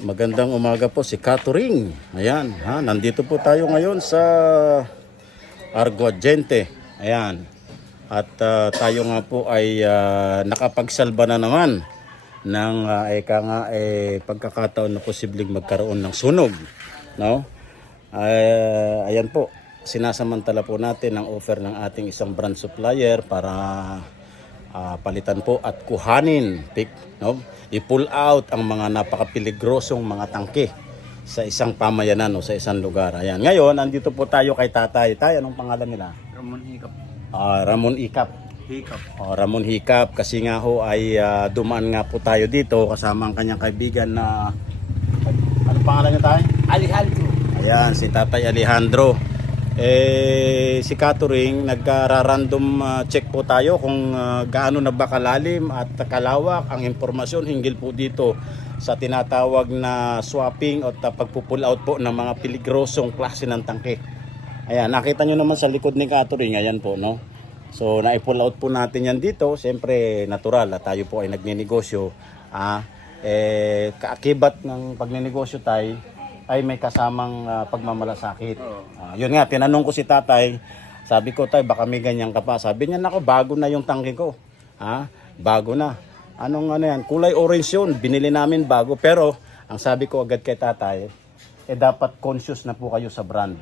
Magandang umaga po si Catering. Ayan, nandito po tayo ngayon sa Arguadiente. Ayan. At tayo nga po ay nakapagsalba na naman ng pagkakataon na posibleng magkaroon ng sunog, no? Ayan po. Sinasamantala po natin ang offer ng ating isang brand supplier para palitan po at kuhanin, no? I-pull out ang mga napakapiligrosong mga tangke sa isang pamayanan o sa isang lugar. Ayan. Ngayon, andito po tayo kay Tatay. Tay, anong pangalan nila? Ramon Hiccup. Ramon Hiccup. Ramon Hiccup, kasi nga ho ay dumaan nga po tayo dito kasama ang kanyang kaibigan na ano pangalan niya, Tay? Alejandro. Ayan, si Tatay Alejandro. Si Catering, nagka-random check po tayo kung gaano na ba kalalim at kalawak ang impormasyon hinggil po dito sa tinatawag na swapping at pagpupull out po ng mga peligrosong klase ng tangke. Ayan, nakita nyo naman sa likod ni Catering, ayan po, no? So, na-pull out po natin yan dito. Siyempre, natural, tayo po ay nagninegosyo. Kaakibat ng pagnenegosyo tayo ay may kasamang pagmamalasakit. Yun nga, tinanong ko si Tatay, sabi ko, Tay, baka may ganyan ka pa. Sabi niya, nako, bago na yung tangke ko. Bago na. Anong ano yan? Kulay orange yun. Binili namin bago. Pero, ang sabi ko agad kay Tatay, dapat conscious na po kayo sa brand.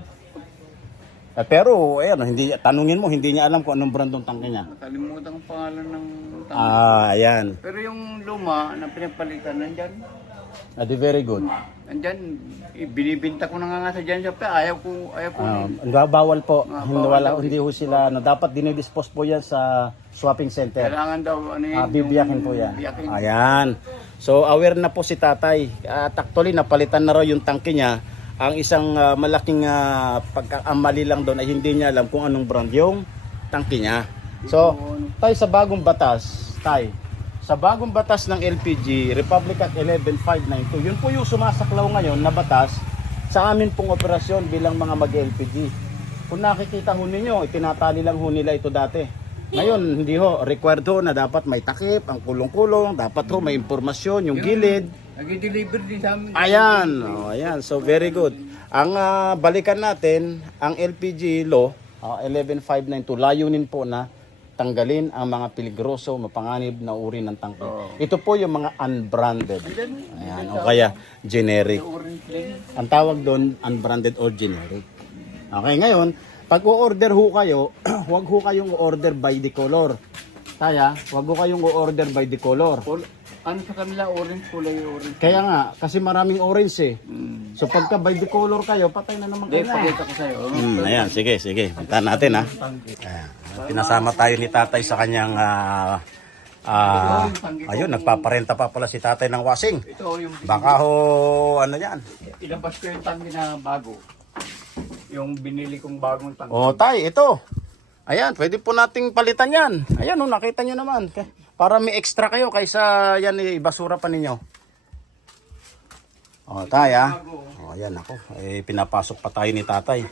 Pero, ayan, tanungin mo, hindi niya alam kung anong brand ng tangke niya. Nakalimutan ko pangalan ng tangke. Ayan. Pero yung luma na pinapalitan, nandyan. Very good. Nandyan, binibinta ko na nga sa dyan shop. Ayaw ko. Bawal po. Bawal daw. Hindi ho sila. Dapat dinidispose po yan sa swapping center. Kailangan daw, Bibiyakin po yan. biyakin. Ayan. So, aware na po si Tatay. Actually, napalitan na raw yung tangke niya. Ang isang malaking pagkakamali lang doon ay hindi niya alam kung anong brand yung tangke niya. So, Tay, sa bagong batas, sa bagong batas ng LPG, Republic Act 11592, yun po yung sumasaklaw ngayon na batas sa amin pong operasyon bilang mga mag-LPG. Kung nakikita ho ninyo, itinatali lang ho nila ito dati. Ngayon, hindi ho, required ho na dapat may takip, ang kulong-kulong, dapat ho may impormasyon, yung gilid. Nag-deliver din sa amin. Ayan, ayan, so very good. Ang balikan natin, ang LPG law, 11592, layunin po na tanggalin ang mga peligroso, mapanganib na uri ng tangke. Ito po yung mga unbranded. Ayan, o kaya generic. Ang tawag doon, unbranded or generic. Okay, ngayon, pag o-order ho kayo, huwag ho kayong order by the color. Huwag ho kayong o-order by the color. Ano sa kanila, orange, kulay orange. Kaya nga, kasi maraming orange eh. So pagka by the color kayo, patay na naman kayo. Pakita ko sa'yo. Ayan, sige. Punta natin, Ayan. Pinasama tayo ni Tatay sa kanyang ayun, nagpaparenta pa pala si Tatay ng washing. Ito yung Baka ho, ano yan? ilabas ko yung tangke na bago. Yung binili kong bagong tangke. Tay, ito. Ayan, pwede po nating palitan yan. Ayan, nakita nyo naman. Para may extra kayo kaysa yan ibasura pa ninyo. Tay, ayan ako. Pinapasok pa tayo ni Tatay.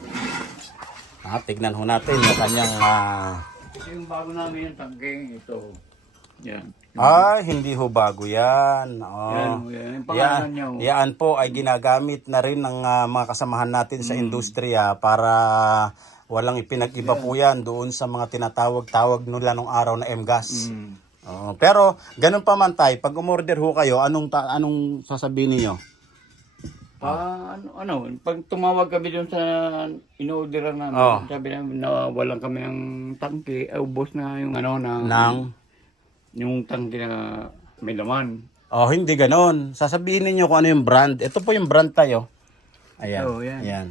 Tignan ho natin yung kanyang Ito yung bago namin yung tangke. Ito. Yan. hindi ho bago yan. Yan. Yung pangalan niya. Yan po ay ginagamit na rin ng mga kasamahan natin sa industriya para walang ipinag-iba po yan doon sa mga tinatawag-tawag nila nung araw na M-gas. Pero ganun pa man Tay, pag umorder ho kayo, anong sasabihin niyo? Pag tumawag kami doon sa in-orderan namin, sabi namin na walang kami ng tangke, ubos na yung yung tangke na may laman. Hindi ganon. Sasabihin niyo kung ano yung brand. Ito po yung brand tayo. Ayan. Yan.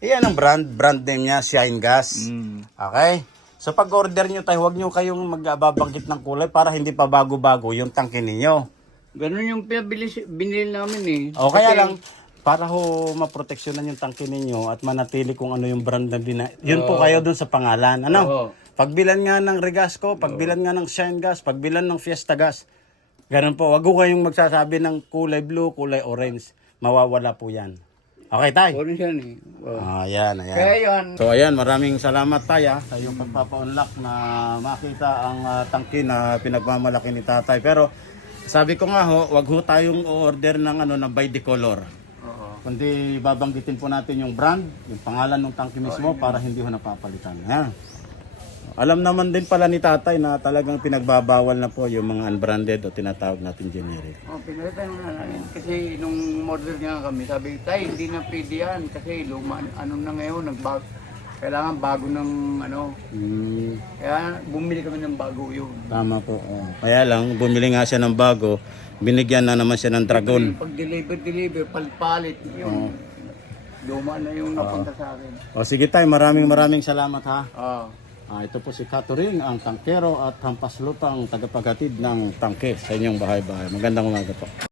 Ayan ang brand name niya, Shine Gas. Okay? So pag order niyo tayo, huwag niyo kayong magbabanggit ng kulay para hindi pa bago-bago yung tangke ninyo. Ganun yung binili namin eh. Kaya lang, para ho maproteksyonan yung tangke ninyo at manatili kung ano yung brand na yun po kayo dun sa pangalan. Pagbilan nga ng Regasco, pagbilan nga ng Shine Gas, pagbilan ng Fiesta Gas. Ganun po, wag ho kayong magsasabi ng kulay blue, kulay orange. Mawawala po yan. Okay, Tay? Orange yan eh. Ayan. Kaya yan. So ayan, maraming salamat Tay sa iyong pagpapa-unlock na makita ang tangke na pinagmamalaki ni Tatay. Pero Sabi ko nga ho, wag ho tayong order ng ano na by the color. Oo. Kundi babanggitin po natin yung brand, yung pangalan ng tangke mismo para hindi ho napapalitan. Ha? Alam naman din pala ni tatay na talagang pinagbabawal na po yung mga unbranded o tinatawag natin generic. Oh, pinalitan na namin. Kasi nung order nga kami, sabi, tay, hindi na pwede yan. Kasi luma, ano na ngayon, kailangan bago ng ano. Kaya bumili kami ng bago yun. Tama po. Oh. Kaya lang, bumili nga siya ng bago, binigyan na naman siya ng dragon. Pag deliver, palit-palit. Yun. Luma na yung napunta sa akin. O sige tay, maraming salamat ha. Ah. Ito po si Catherine, ang tangkero at hampas lupang tagapaghatid ng tangke sa inyong bahay-bahay. Magandang umaga po.